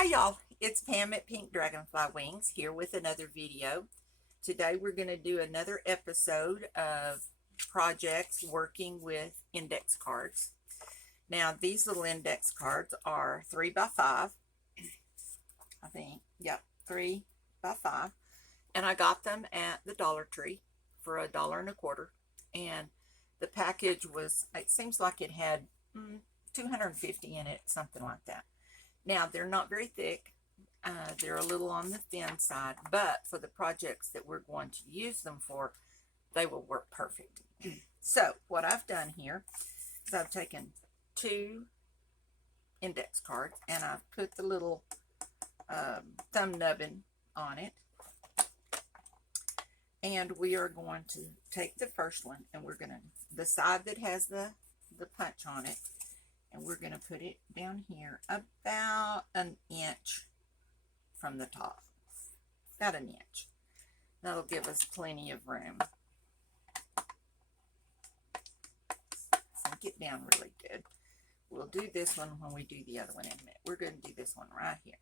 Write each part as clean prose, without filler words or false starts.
Hi y'all, it's Pam at Pink Dragonfly Wings here with another video. Today we're going to do another episode of projects working with index cards. Now these little index cards are 3 by 5, I think, yep, 3 by 5, and I got them at the Dollar Tree for $1.25, and the package was, it seems like it had 250 in it, something like that. Now, they're not very thick. They're a little on the thin side, but for the projects that we're going to use them for, they will work perfect. So, what I've done here is I've taken 2 index cards and I've put the little thumb nubbin on it. And we are going to take the first one and we're going to, the side that has the punch on it, and we're going to put it down here about an inch from the top. About an inch. That'll give us plenty of room. Sink it down really good. We'll do this one when we do the other one in a minute. We're going to do this one right here.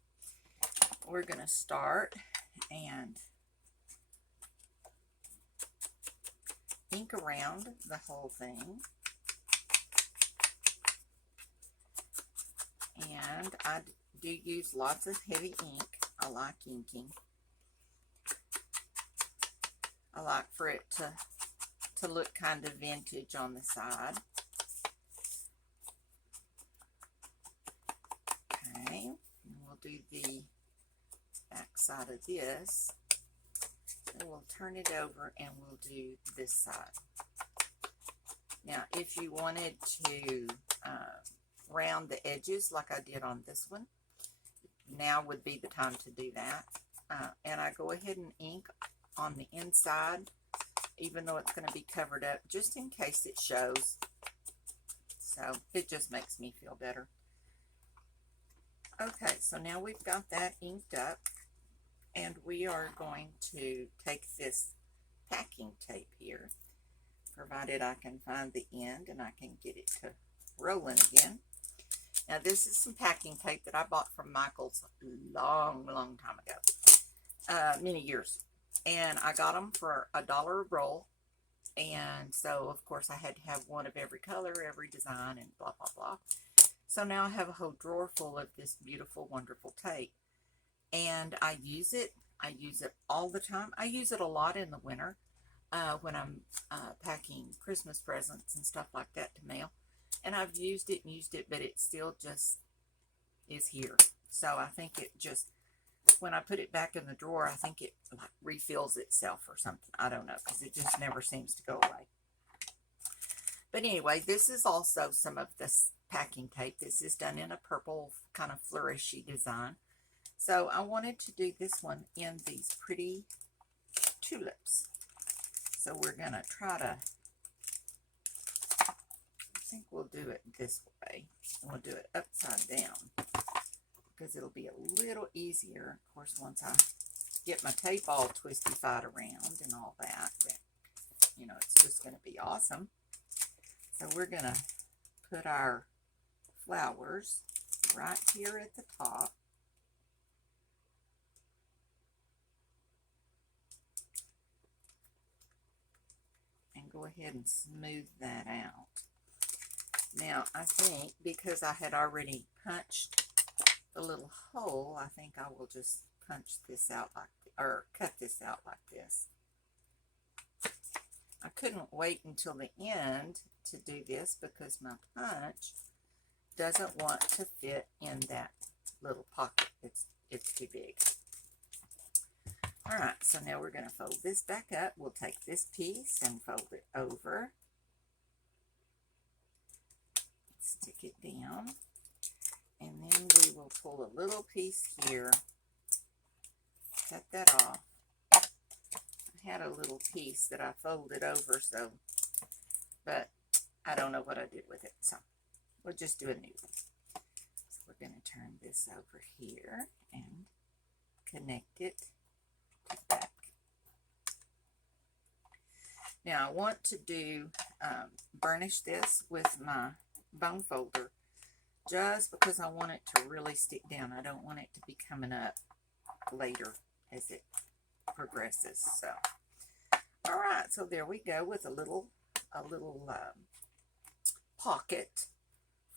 We're going to start and ink around the whole thing. And I do use lots of heavy ink. I like inking. I like for it to look kind of vintage on the side. Okay, and we'll do the back side of this. And we'll turn it over and we'll do this side. Now, if you wanted to round the edges like I did on this one, now would be the time to do that. And I go ahead and ink on the inside, even though it's going to be covered up, just in case it shows. So it just makes me feel better. Okay, so now we've got that inked up, and we are going to take this packing tape here, provided I can find the end and I can get it to rolling again. Now this is some packing tape that I bought from Michael's long time ago, many years, and I got them for $1 a roll. And so of course I had to have one of every color, every design, and blah blah blah. So now I have a whole drawer full of this beautiful, wonderful tape, and I use it all the time. I use it a lot in the winter when I'm packing Christmas presents and stuff like that to mail. And I've used it, but it still just is here. So I think it just, when I put it back in the drawer, I think it like refills itself or something. I don't know, because it just never seems to go away. But anyway, this is also some of this packing tape. This is done in a purple kind of flourishy design. So I wanted to do this one in these pretty tulips. So we're going to try to, I think we'll do it this way. We'll do it upside down because it'll be a little easier. Of course, once I get my tape all twisty-fied around and all that, you know, it's just going to be awesome. So we're going to put our flowers right here at the top. And go ahead and smooth that out. Now, I think because I had already punched the little hole, I think I will just punch this out like, or cut this out like this. I couldn't wait until the end to do this because my punch doesn't want to fit in that little pocket. It's too big. All right, so now we're going to fold this back up. We'll take this piece and fold it over. Stick it down, and then we will pull a little piece here, cut that off. I had a little piece that I folded over, so, but I don't know what I did with it, so we'll just do a new one. So we're going to turn this over here and connect it to the back. Now I want to do burnish this with my bone folder just because I want it to really stick down. I don't want it to be coming up later as it progresses. So, all right, so there we go with a little pocket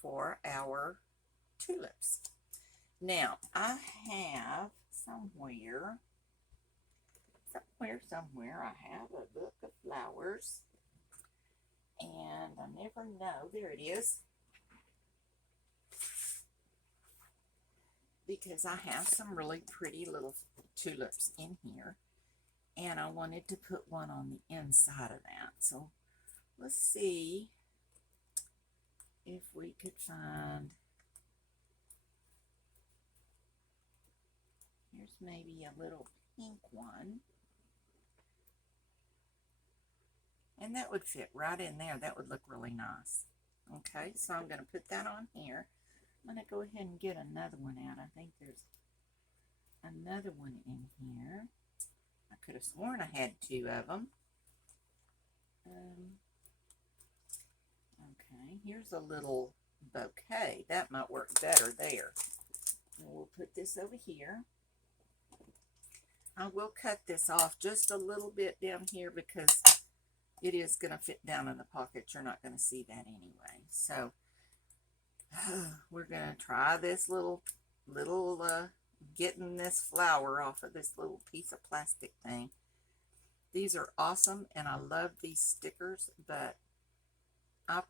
for our tulips. Now, I have somewhere, I have a book of flowers, and I never know, there it is, because I have some really pretty little tulips in here, and I wanted to put one on the inside of that. So let's see if we could find, here's maybe a little pink one, and that would fit right in there. That would look really nice. Okay, so I'm going to put that on here. I'm going to go ahead and get another one out. I think there's another one in here. I could have sworn I had two of them. Okay, here's a little bouquet. That might work better there. And we'll put this over here. I will cut this off just a little bit down here because it is going to fit down in the pocket. You're not going to see that anyway. So we're going to try this little getting this flower off of this little piece of plastic thing. These are awesome, and I love these stickers, but I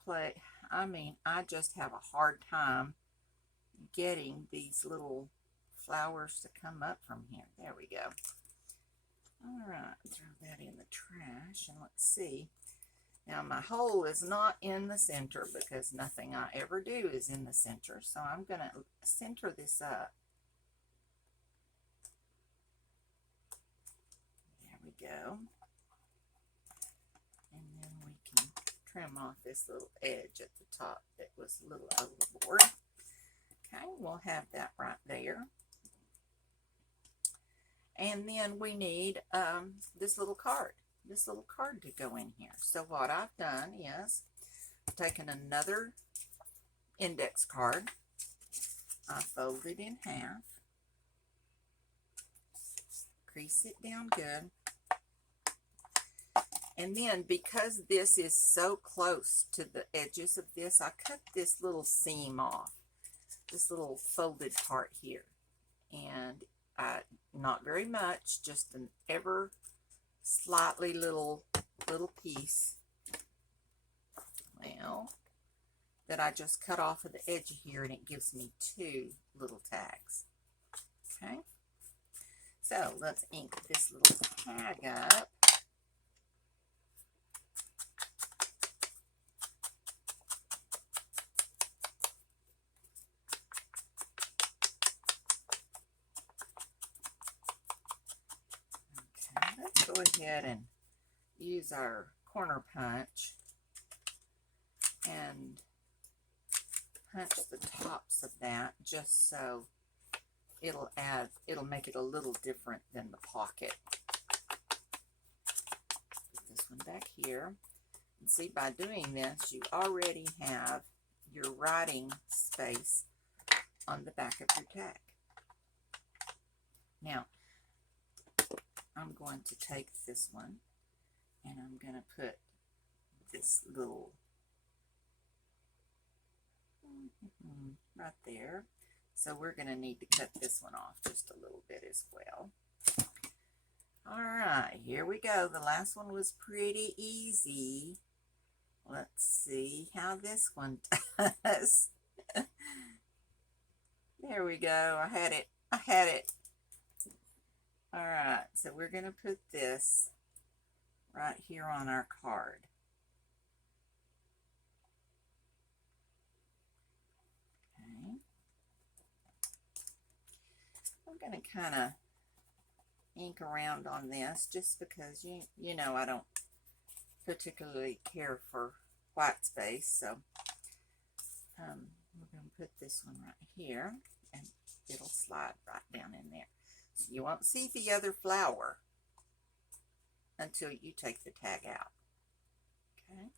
just have a hard time getting these little flowers to come up from here. There we go. All right, throw that in the trash, and let's see. Now, my hole is not in the center because nothing I ever do is in the center, so I'm going to center this up. There we go. And then we can trim off this little edge at the top that was a little overboard. Okay, we'll have that right there. And then we need this little card to go in here. So what I've done is I've taken another index card. I fold it in half, crease it down good, and then because this is so close to the edges of this, I cut this little seam off, this little folded part here, and not very much, just an ever slightly little piece, well, that I just cut off of the edge here, and it gives me two little tags. Okay, so let's ink this little tag up. Go ahead and use our corner punch and punch the tops of that just so it'll make it a little different than the pocket. Put this one back here, and see, by doing this you already have your writing space on the back of your tag. Now I'm going to take this one, and I'm going to put this little right there. So we're going to need to cut this one off just a little bit as well. All right, here we go. The last one was pretty easy. Let's see how this one does. There we go. I had it. All right, so we're going to put this right here on our card. Okay. I'm going to kind of ink around on this just because, you know, I don't particularly care for white space. So we're going to put this one right here, and it'll slide right down in there. So you won't see the other flower until you take the tag out. Okay,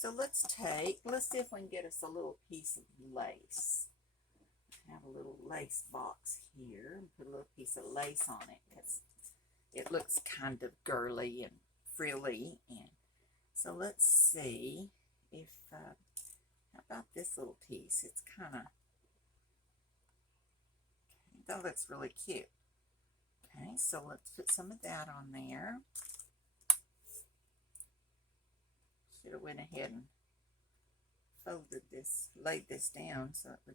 So let's see if we can get us a little piece of lace. I have a little lace box here and put a little piece of lace on it because it looks kind of girly and frilly. And so let's see if, how about this little piece? It's kind of, that looks really cute. Okay, so let's put some of that on there. Should have went ahead and folded this, laid this down so it would.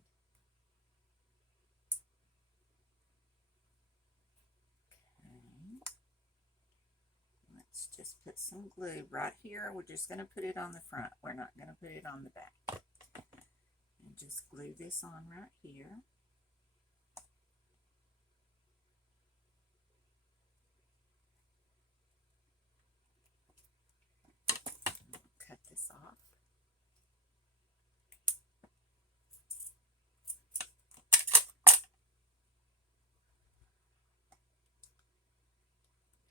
Okay. Let's just put some glue right here. We're just going to put it on the front. We're not going to put it on the back. And just glue this on right here. Cut this off.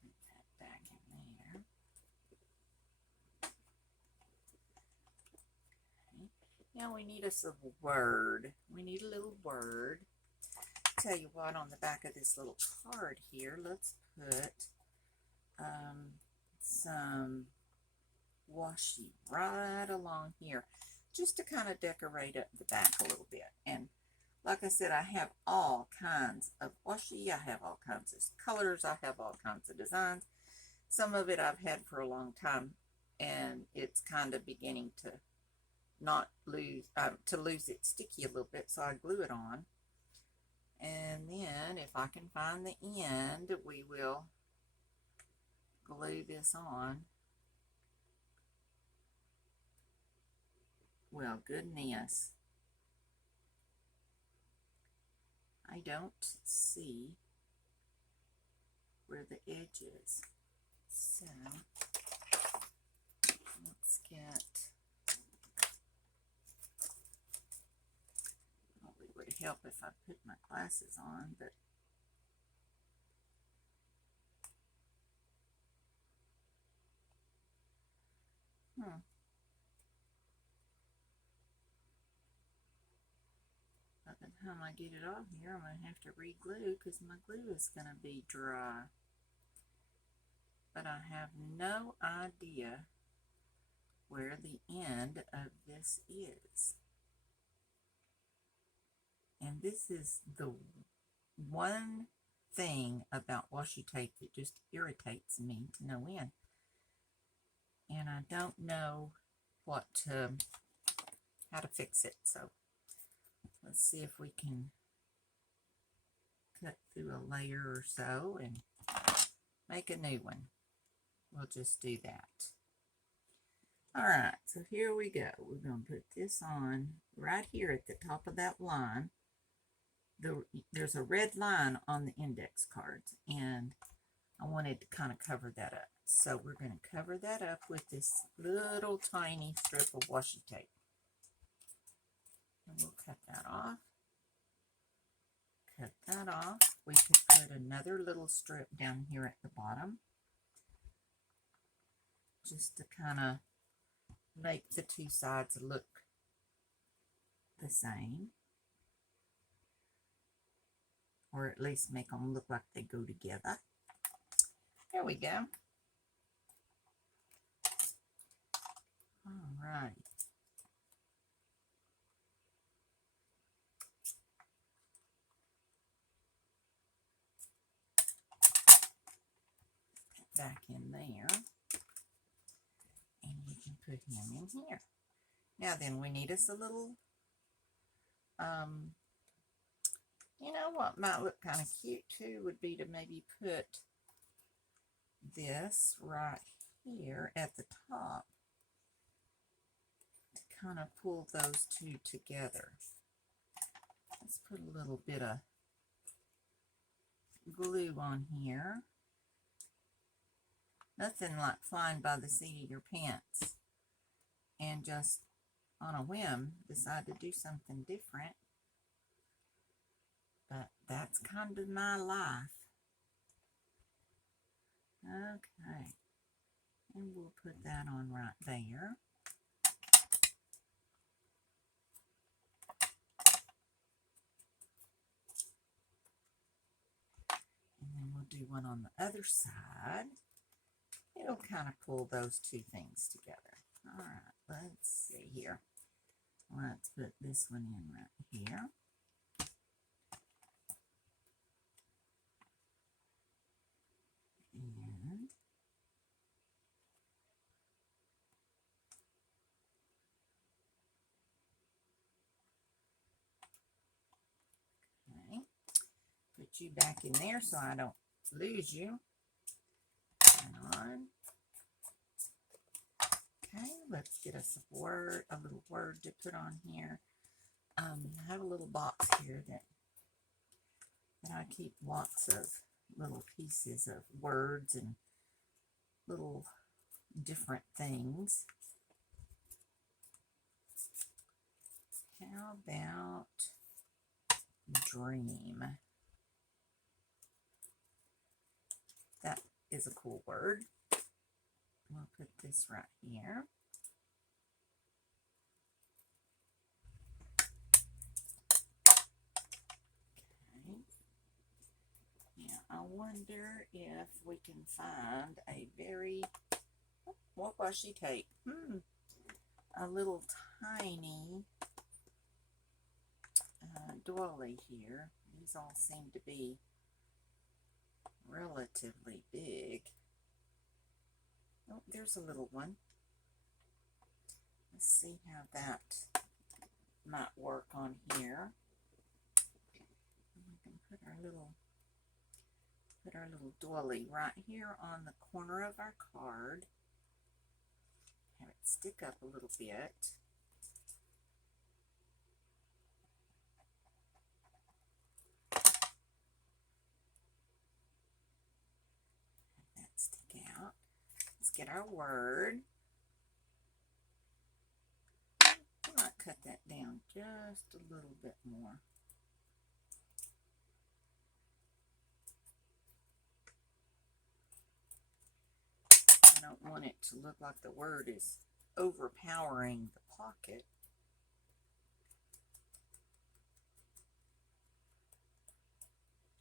Put that back in there. Okay. Now we need us a word. We need a little word. Tell you what, on the back of this little card here, let's put some washi right along here, just to kind of decorate up the back a little bit. And like I said, I have all kinds of washi. I have all kinds of colors. I have all kinds of designs. Some of it I've had for a long time, and it's kind of beginning to not lose, to lose its sticky a little bit, so I glue it on. And then if I can find the end, we will glue this on. Well, goodness, I don't see where the edge is. So let's get, well, it would help if I put my glasses on, but by the time I get it on here, I'm going to have to re-glue because my glue is going to be dry. But I have no idea where the end of this is. And this is the one thing about washi tape that just irritates me to no end. And I don't know how to fix it. So let's see if we can cut through a layer or so and make a new one. We'll just do that. All right, so here we go. We're going to put this on right here at the top of that line. There's a red line on the index cards, and I wanted to kind of cover that up. So we're going to cover that up with this little tiny strip of washi tape. And we'll cut that off. Cut that off. We could put another little strip down here at the bottom, just to kind of make the two sides look the same, or at least make them look like they go together. There we go. All right. Back in there, and we can put him in here. Now then, we need us a little, you know what might look kind of cute too would be to maybe put this right here at the top to kind of pull those two together. Let's put a little bit of glue on here. Nothing like flying by the seat of your pants and just on a whim decide to do something different. But that's kind of my life. Okay, and we'll put that on right there. one on the other side. It'll kind of pull those two things together. All right, let's see here. Let's put this one in right here. And okay, put you back in there so I don't lose you. Hang on. Okay, let's get us a little word to put on here. I have a little box here that I keep lots of little pieces of words and little different things. How about dream? That is a cool word. We'll put this right here. Okay. Now, I wonder if we can find a very, what washi tape? A little tiny doily here. These all seem to be relatively big. Oh, there's a little one. Let's see how that might work on here. We can put our little doily right here on the corner of our card. Have it stick up a little bit. Have that stick out. Let's get our word. I might cut that down just a little bit more. I don't want it to look like the word is overpowering the pocket.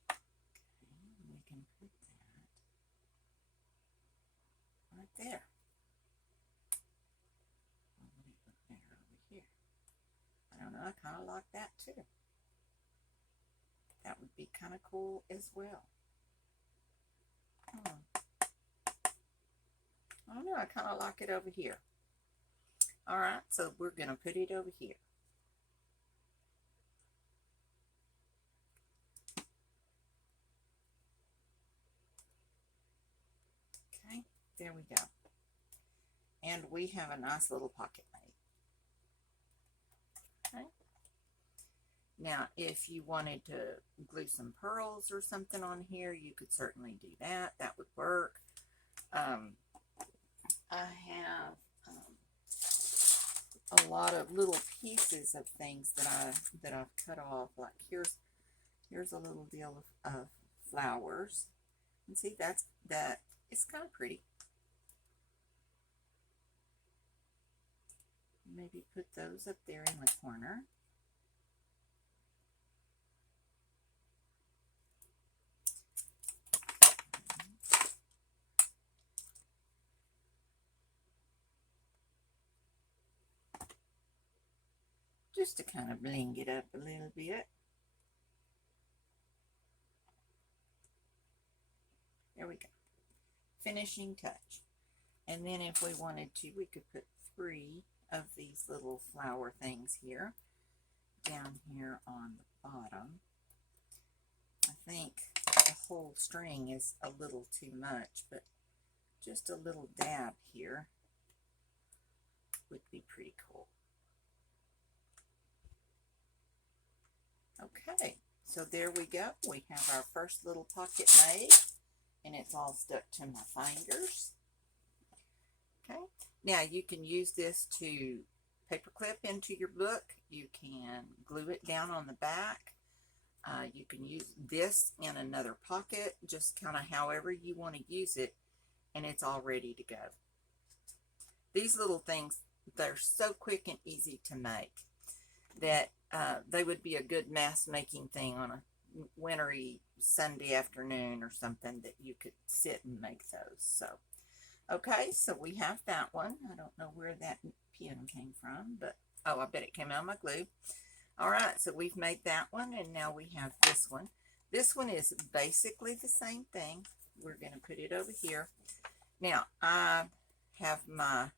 Okay, we can put that right there. Would it look better over here? I don't know, I kind of like that too. That would be kind of cool as well. I don't know, I kind of like it over here. All right, so we're going to put it over here. Okay, there we go. And we have a nice little pocket made. Okay. Now, if you wanted to glue some pearls or something on here, you could certainly do that. That would work. I have a lot of little pieces of things that I've cut off. Like here's a little deal of flowers, and see that it's kind of pretty. Maybe put those up there in the corner. Just to kind of bling it up a little bit. There we go. Finishing touch. And then if we wanted to, we could put 3 of these little flower things here, down here on the bottom. I think the whole string is a little too much, but just a little dab here would be pretty cool. Okay, so there we go. We have our first little pocket made, and it's all stuck to my fingers. Okay, now you can use this to paperclip into your book. You can glue it down on the back. You can use this in another pocket, just kind of however you want to use it, and it's all ready to go. These little things, they're so quick and easy to make that they would be a good mass making thing on a wintry Sunday afternoon or something that you could sit and make those. So, okay, so we have that one. I don't know where that pen came from, but oh, I bet it came out of my glue. All right, so we've made that one, and now we have this one. This one is basically the same thing. We're going to put it over here. Now, I have my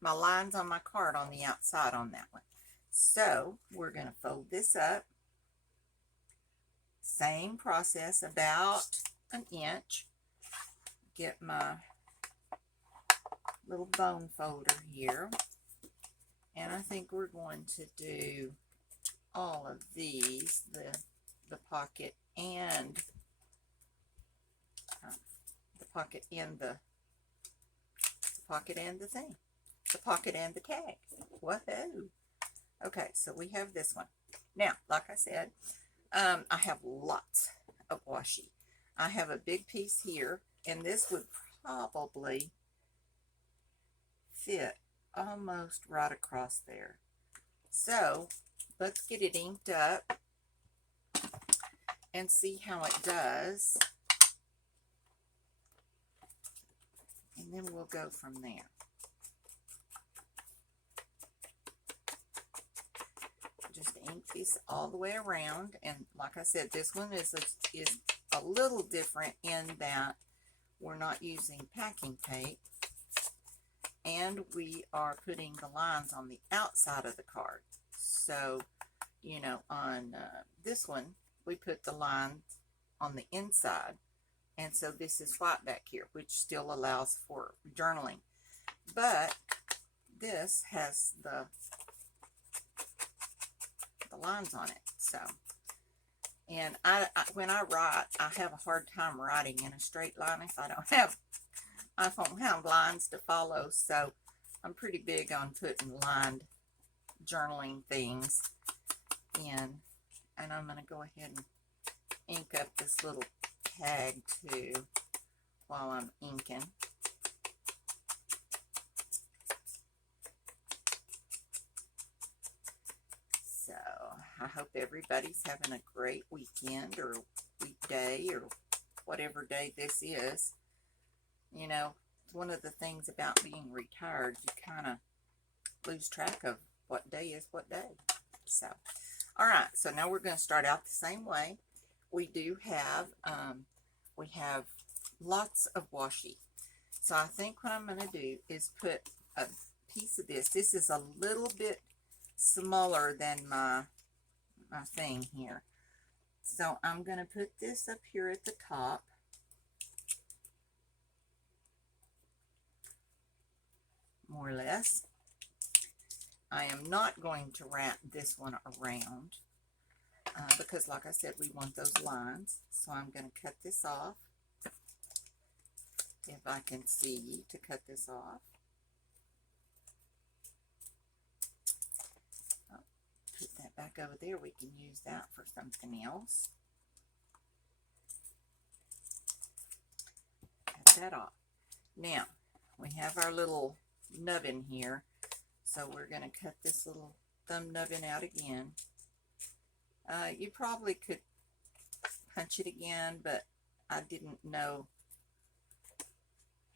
my lines on my card on the outside on that one. So we're going to fold this up. Same process, about an inch. Get my little bone folder here. And I think we're going to do all of these, the pocket and the pocket and the pocket and the thing. The pocket and the tag. Woohoo! Okay, so we have this one. Now, like I said, I have lots of washi. I have a big piece here, and this would probably fit almost right across there. So, let's get it inked up and see how it does. And then we'll go from there. Just ink this all the way around, and like I said, this one is a little different in that we're not using packing tape, and we are putting the lines on the outside of the card. So, you know, on this one, we put the lines on the inside, and so this is white back here, which still allows for journaling. But this has the lines on it. So, and I when I write, I have a hard time writing in a straight line if I don't have lines to follow. So I'm pretty big on putting lined journaling things in. And I'm going to go ahead and ink up this little tag too while I'm inking. I hope everybody's having a great weekend or weekday or whatever day this is. You know, one of the things about being retired, you kind of lose track of what day is what day. So, all right, so now we're going to start out the same way. We do have, we have lots of washi. So I think what I'm going to do is put a piece of this. This is a little bit smaller than my thing here. So I'm going to put this up here at the top. More or less. I am not going to wrap this one around because like I said, we want those lines. So I'm going to cut this off. If I can see to cut this off. Put that back over there. We can use that for something else. Cut that off. Now, we have our little nubbin here. So we're going to cut this little thumb nubbin out again. You probably could punch it again, but I didn't know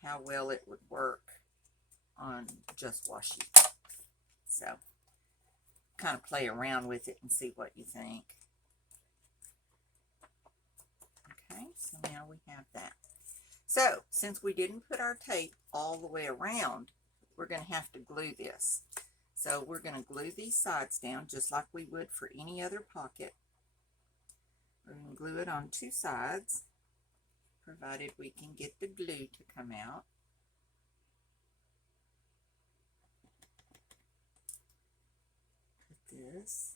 how well it would work on just washi. So, kind of play around with it and see what you think. Okay, so now we have that. So, since we didn't put our tape all the way around, we're going to have to glue this. So, we're going to glue these sides down just like we would for any other pocket. We're going to glue it on two sides, provided we can get the glue to come out. This,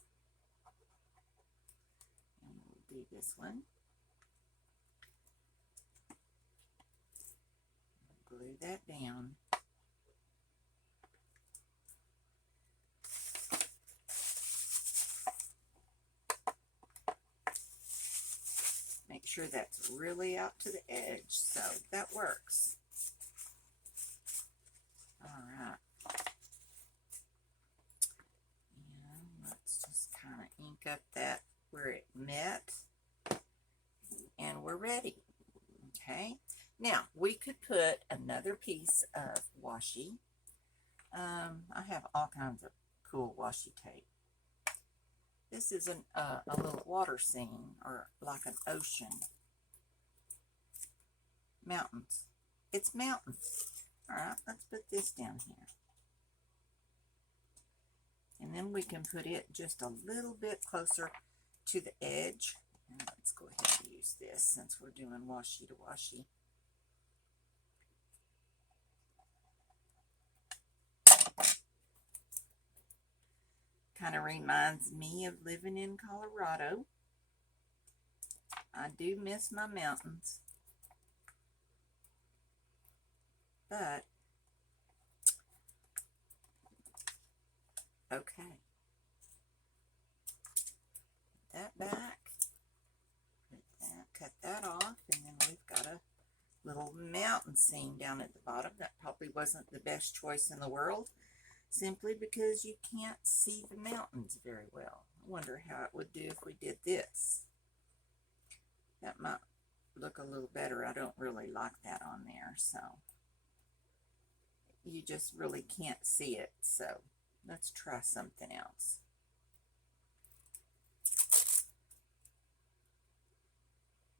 and we'll do this one. Glue that down. Make sure that's really out to the edge, so that works. All right. Let's just kind of ink up that met, and we're ready. Okay, now we could put another piece of washi. I have all kinds of cool washi tape. This is a little water scene, or like an ocean. Mountains. It's mountains. Alright, let's put this down here. And then we can put it just a little bit closer to the edge. And let's go ahead and use this since we're doing washi to washi. Kind of reminds me of living in Colorado. I do miss my mountains. But, okay. Put that back. Cut that off. And then we've got a little mountain scene down at the bottom. That probably wasn't the best choice in the world, simply because you can't see the mountains very well. I wonder how it would do if we did this. That might look a little better. I don't really like that on there, so you just really can't see it. So let's try something else.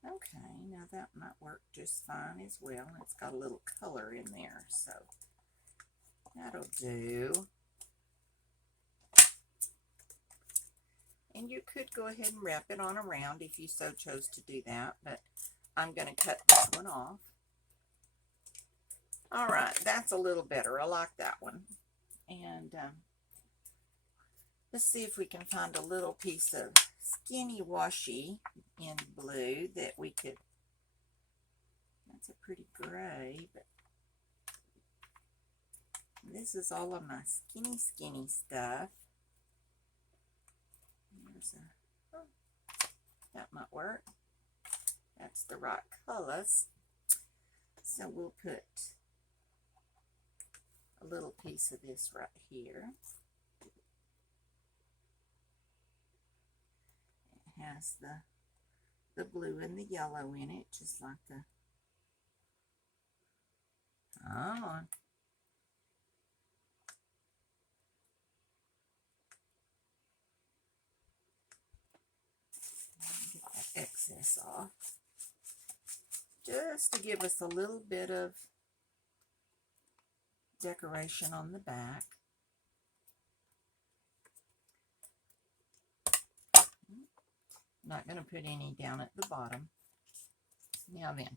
Okay, now that might work just fine as well. It's got a little color in there, so that'll do. And you could go ahead and wrap it on around if you so chose to do that, but I'm going to cut this one off. All right, that's a little better. I like that one. And let's see if we can find a little piece of skinny washi in blue that we could. That's a pretty gray, but this is all of my skinny stuff. There's a, oh, that might work. That's the right colors. So we'll put a little piece of this right here. It has the blue and the yellow in it, just like the, come on. Get that excess off. Just to give us a little bit of decoration on the back. Not going to put any down at the bottom. Now then,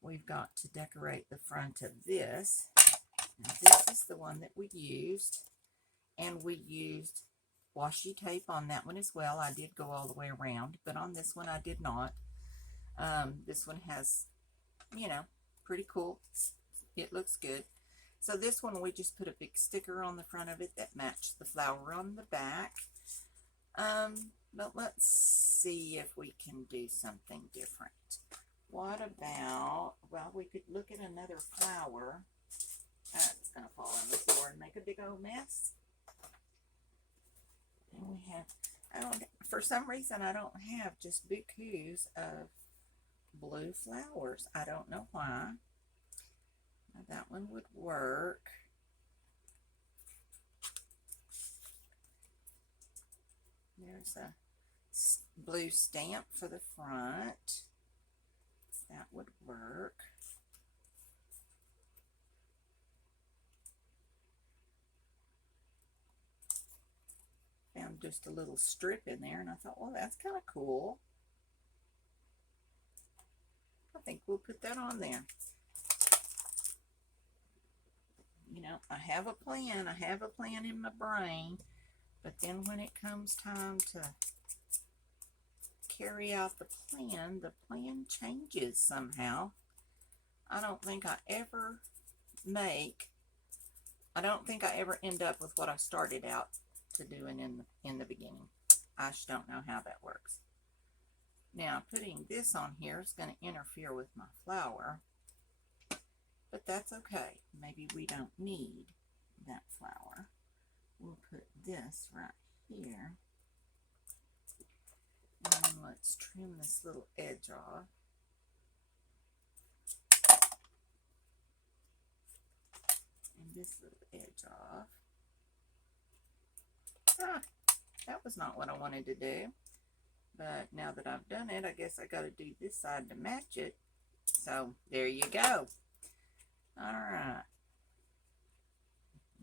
we've got to decorate the front of this. Now this is the one that we used, and we used washi tape on that one as well. I did go all the way around, but on this one I did not. This one has, you know, pretty cool. It looks good. So this one we just put a big sticker on the front of it that matched the flower on the back. But let's see if we can do something different. What about, well, we could look at another flower. That's going to fall on the floor and make a big old mess. And we have, for some reason I don't have just bouquets of blue flowers. I don't know why. Now that one would work. There's a blue stamp for the front. That would work. Found just a little strip in there, and I thought, well, that's kind of cool. I think we'll put that on there. You know, I have a plan. I have a plan in my brain, but then when it comes time to carry out the plan changes somehow. I don't think I ever end up with what I started out to doing in the beginning. I just don't know how that works. Now, putting this on here is going to interfere with my flower, but that's okay. Maybe we don't need that flower. We'll put this right here. And let's trim this little edge off. And this little edge off. Ah, that was not what I wanted to do. But now that I've done it, I guess I got to do this side to match it. So there you go. All right.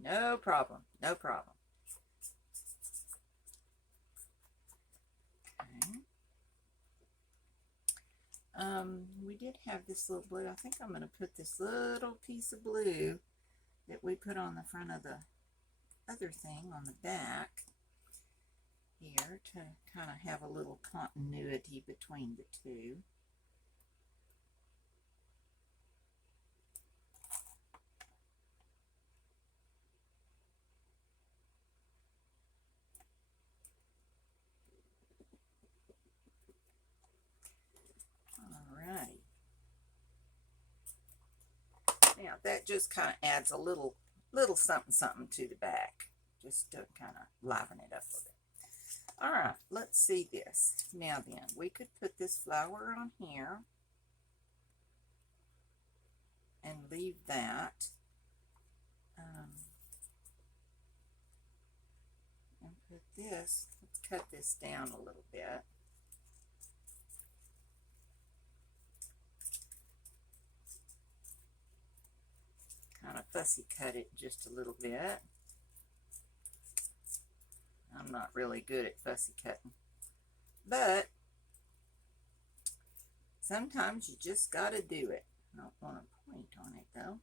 No problem. No problem. Okay. We did have this little blue. I think I'm going to put this little piece of blue that we put on the front of the other thing on the back here to kind of have a little continuity between the two. Alrighty. Now that just kind of adds a little something to the back, just to kind of liven it up a bit. All right, let's see this. Now then, we could put this flower on here and leave that. And put this, let's cut this down a little bit. Kind of fussy cut it just a little bit. I'm not really good at fussy cutting, but sometimes you just got to do it. I don't want to point on it though.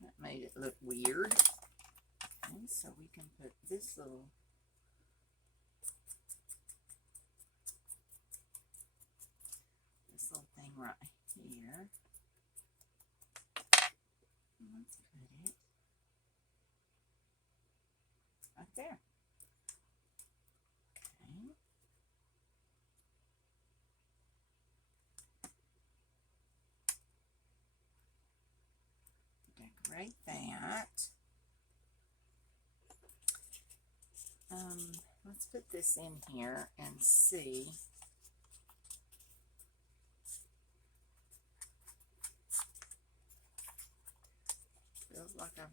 That made it look weird. And so we can put this little thing right here. Let's put it right there. Okay. Decorate that. Let's put this in here and see. Feels like I've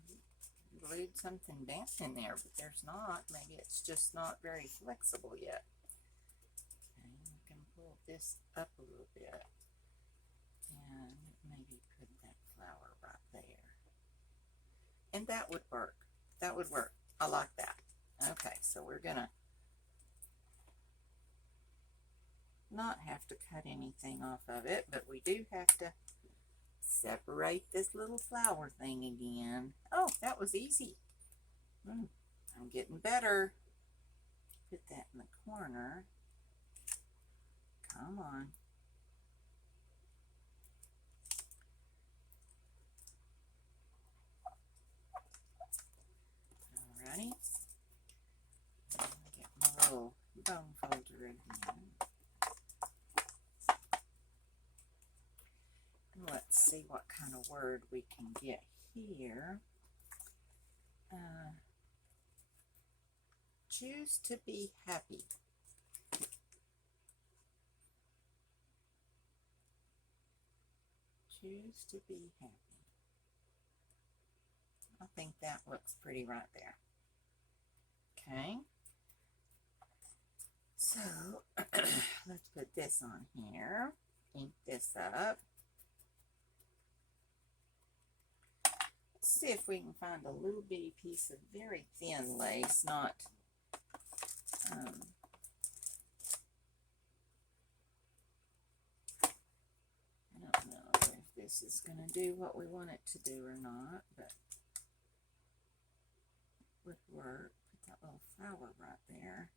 glued something down in there, but there's not. Maybe it's just not very flexible yet. Okay, we can pull this up a little bit and maybe put that flower right there. And that would work. That would work. I like that. Okay, so we're gonna not have to cut anything off of it, but we do have to separate this little flower thing again. Oh, that was easy. I'm getting better. Put that in the corner. Come on. Alrighty. Get my little bone folder again. Let's see what kind of word we can get here. Choose to be happy. Choose to be happy. I think that looks pretty right there. Okay. So, let's put this on here. Ink this up. See if we can find a little bitty piece of very thin lace, not I don't know if this is going to do what we want it to do or not, but it would work. Put that little flower right there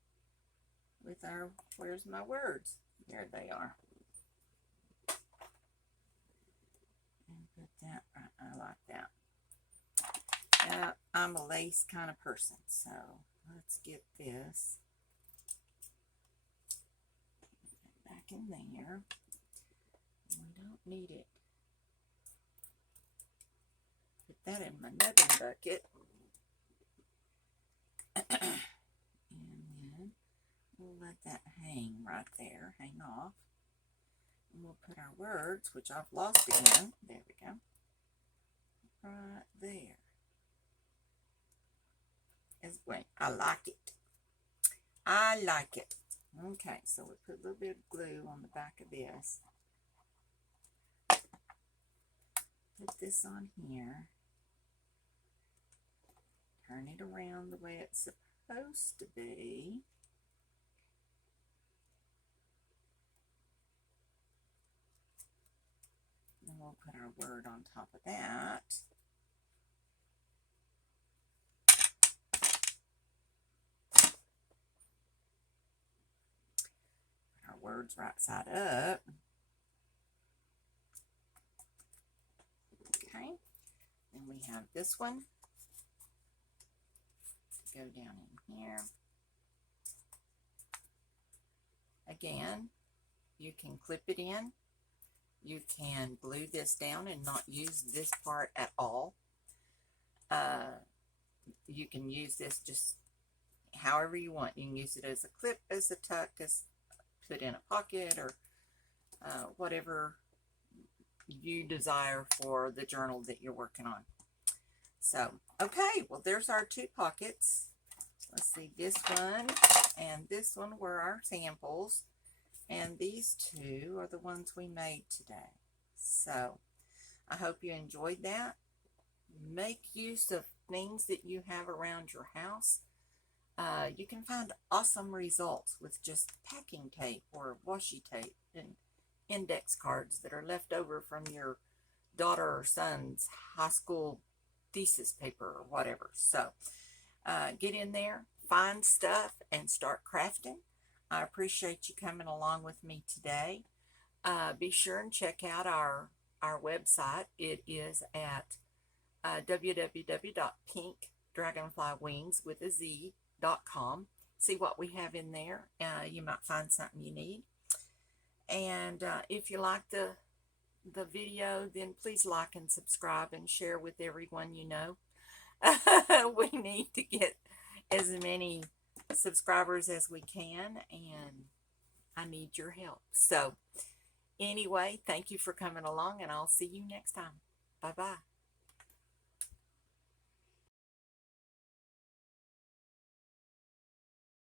with our, where's my words? There they are. And put that right, I like that. I'm a lace kind of person, so let's get this back in there. We don't need it. Put that in my nubbin bucket. And then we'll let that hang right there, hang off. And we'll put our words, which I've lost again. There we go. Right there. As well. I like it. I like it. Okay, so we put a little bit of glue on the back of this. Put this on here. Turn it around the way it's supposed to be. And we'll put our word on top of that. Put our words right side up. Okay. Then we have this one. Go down in here. Again, you can clip it in. You can glue this down and not use this part at all. You can use this just however you want. You can use it as a clip, as a tuck, as put in a pocket, or whatever you desire for the journal that you're working on. So, okay, well, there's our two pockets. Let's see, this one and this one were our samples, and these two are the ones we made today. So, I hope you enjoyed that. Make use of things that you have around your house. You can find awesome results with just packing tape or washi tape and index cards that are left over from your daughter or son's high school thesis paper or whatever. So get in there, find stuff, and start crafting. I appreciate you coming along with me today. Be sure and check out our website. It is at www.pinkdragonflywings.com. See what we have in there. You might find something you need. And if you like the video, then please like and subscribe and share with everyone you know. We need to get as many subscribers as we can, and I need your help. So anyway, thank you for coming along, and I'll see you next time. Bye-bye.